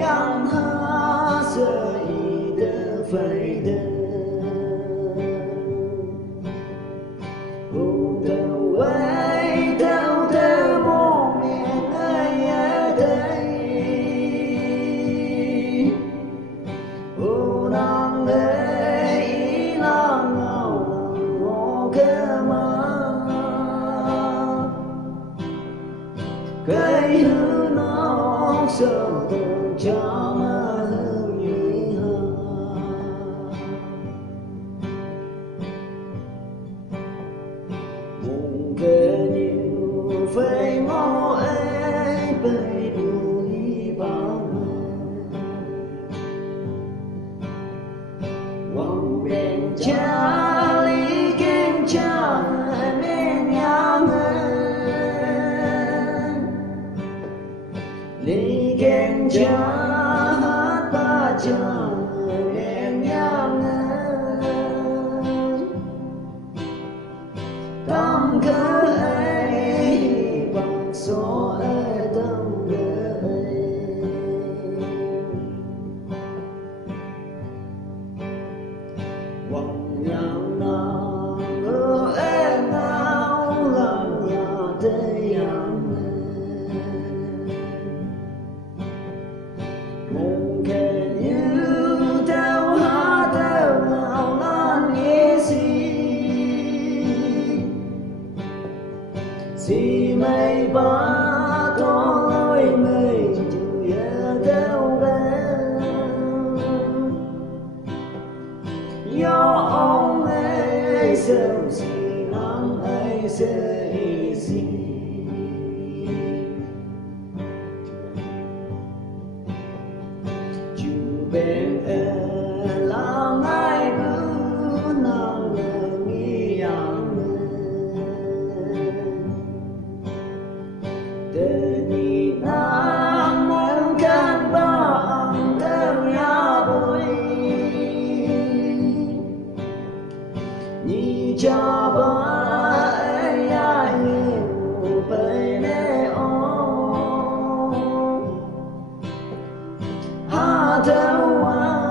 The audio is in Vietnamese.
yang hasih faida đâu ấy đâu đâu một miền ấy ở đây nàng ấy nàng ngào ngô cơ mà cái hư nó sợ từng cho mà hơn như mùng kề nhiều phê ngô ấy bay đuôi bao hoàng đèn cha lý kênh cha bên nhà lý kênh cha hát ba cha bên nhà tâm cơ ấy bằng số ấy tâm cơ ấy hoàng nhau nào ngỡ em nào làm nhà thế yang mong kể như theo hát theo nào lan nghe si mây ba to lối mây chừng giờ theo bên gió ông ấy sớm xì nắng ấy sẽ xì chiều bên làm ai bữa nào nghĩ rằng Tadi nang mungkin bang ternyabui Ni coba ya ibu bene oh Hadawan